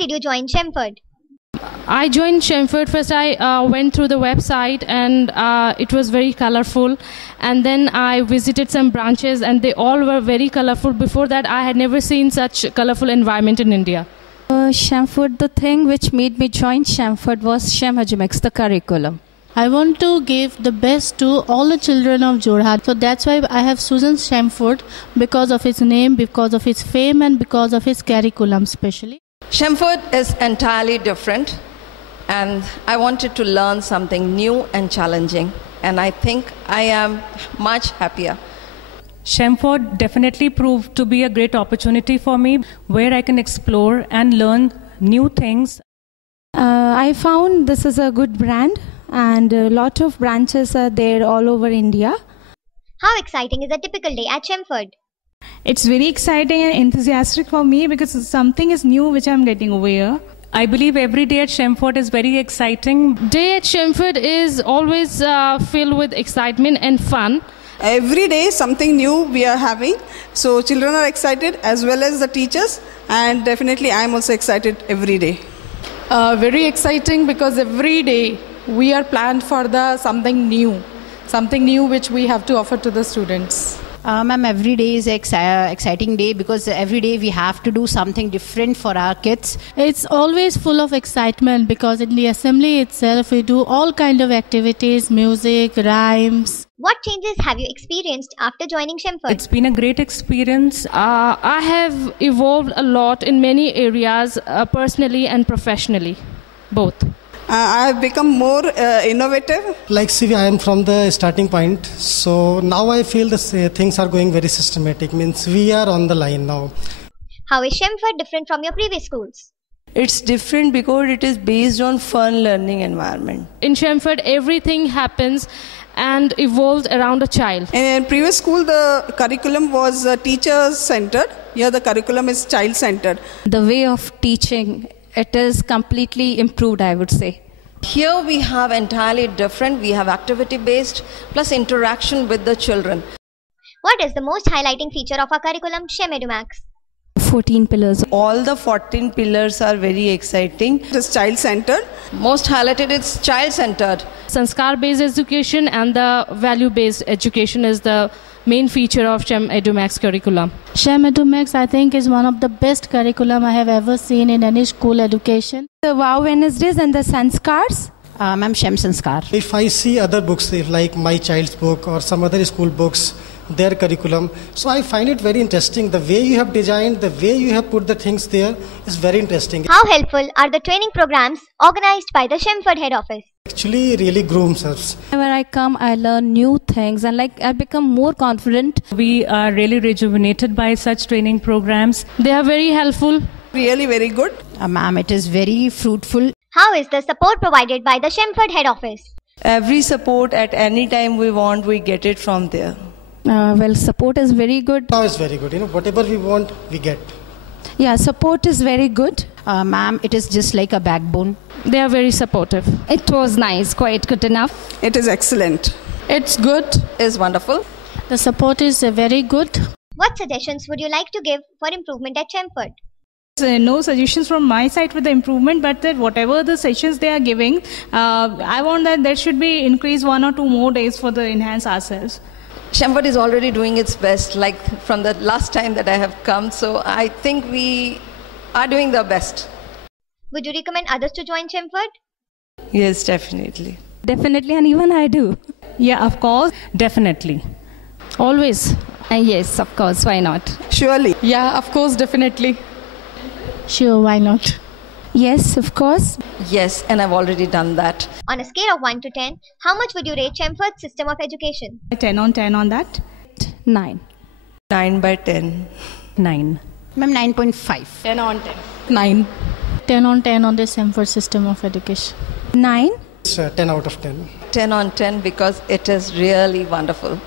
did you join Shemford? I joined Shemford. First, I went through the website and it was very colorful. And then I visited some branches and they all were very colorful. Before that, I had never seen such colorful environment in India. Shemford, the thing which made me join Shemford was Shem Edumax, the curriculum. I want to give the best to all the children of Jorhat. So that's why I have chosen Shemford, because of its name, because of its fame, and because of its curriculum especially. Shemford is entirely different, and I wanted to learn something new and challenging, and I think I am much happier. Shemford definitely proved to be a great opportunity for me, where I can explore and learn new things. I found this is a good brand, and a lot of branches are there all over India. How exciting is a typical day at Shemford? It's very exciting and enthusiastic for me because something is new which I'm getting over here. I believe every day at Shemford is very exciting. Day at Shemford is always filled with excitement and fun. Every day something new we are having. So children are excited as well as the teachers, and definitely I am also excited every day. Very exciting because every day we are planned for something new which we have to offer to the students. Ma'am, every day is an exciting day because every day we have to do something different for our kids. It's always full of excitement because in the assembly itself we do all kind of activities, music, rhymes. What changes have you experienced after joining Shemford? It's been a great experience. I have evolved a lot in many areas, personally and professionally, both. I have become more innovative. Like CV, I am from the starting point. So now I feel things are going very systematic. Means we are on the line now. How is Shemford different from your previous schools? It's different because it is based on fun learning environment. In Shemford, everything happens and evolves around a child. In previous school, the curriculum was teacher-centered. Here the curriculum is child-centered. The way of teaching, it is completely improved, I would say. Here we have entirely different. We have activity-based plus interaction with the children. What is the most highlighting feature of our curriculum, Shem Edumax? 14 pillars. All the 14 pillars are very exciting. It is child-centered. Most highlighted is child-centered. Sanskar-based education and the value-based education is the main feature of Shem Edumax curriculum. Shem Edumax, I think, is one of the best curriculum I have ever seen in any school education. The Wow Wednesdays and the Sanskars. Ma'am, Shem Sanskar. If I see other books, like my child's book or some other school books, their curriculum, so I find it very interesting. The way you have designed, the way you have put the things there is very interesting. How helpful are the training programs organized by the Shemford head office? Actually really grooms us. When I come, I learn new things and I become more confident. We are really rejuvenated by such training programs. They are very helpful. Really very good. Ma'am, it is very fruitful. How is the support provided by the Shemford head office? Every support at any time we want, we get it from there. Well, support is very good. Now it's very good. Whatever we want, we get. Yeah, support is very good. Ma'am, it is just like a backbone. They are very supportive. It was nice, quite good enough. It is excellent. It's good. Is wonderful. The support is very good. What suggestions would you like to give for improvement at Shemford? No suggestions from my side for the improvement, but that whatever the sessions they are giving, I want that there should be increased 1 or 2 more days for the enhance ourselves. Shemford is already doing its best, like from the last time that I have come. So I think we are doing the best. Would you recommend others to join Shemford? Yes, definitely. Definitely, and even I do. Yeah, of course. Definitely. Always. Yes, of course, why not? Surely. Yeah, of course, definitely. Sure, why not? Yes, of course. Yes, and I've already done that. On a scale of 1 to 10, how much would you rate Shemford's system of education? 10 on 10 on that. 9. 9 by 10. 9. Ma'am, 9.5. 10 on 10. 9. 10 on 10 on the Shemford system of education. 9. It's 10 out of 10. 10 on 10 because it is really wonderful.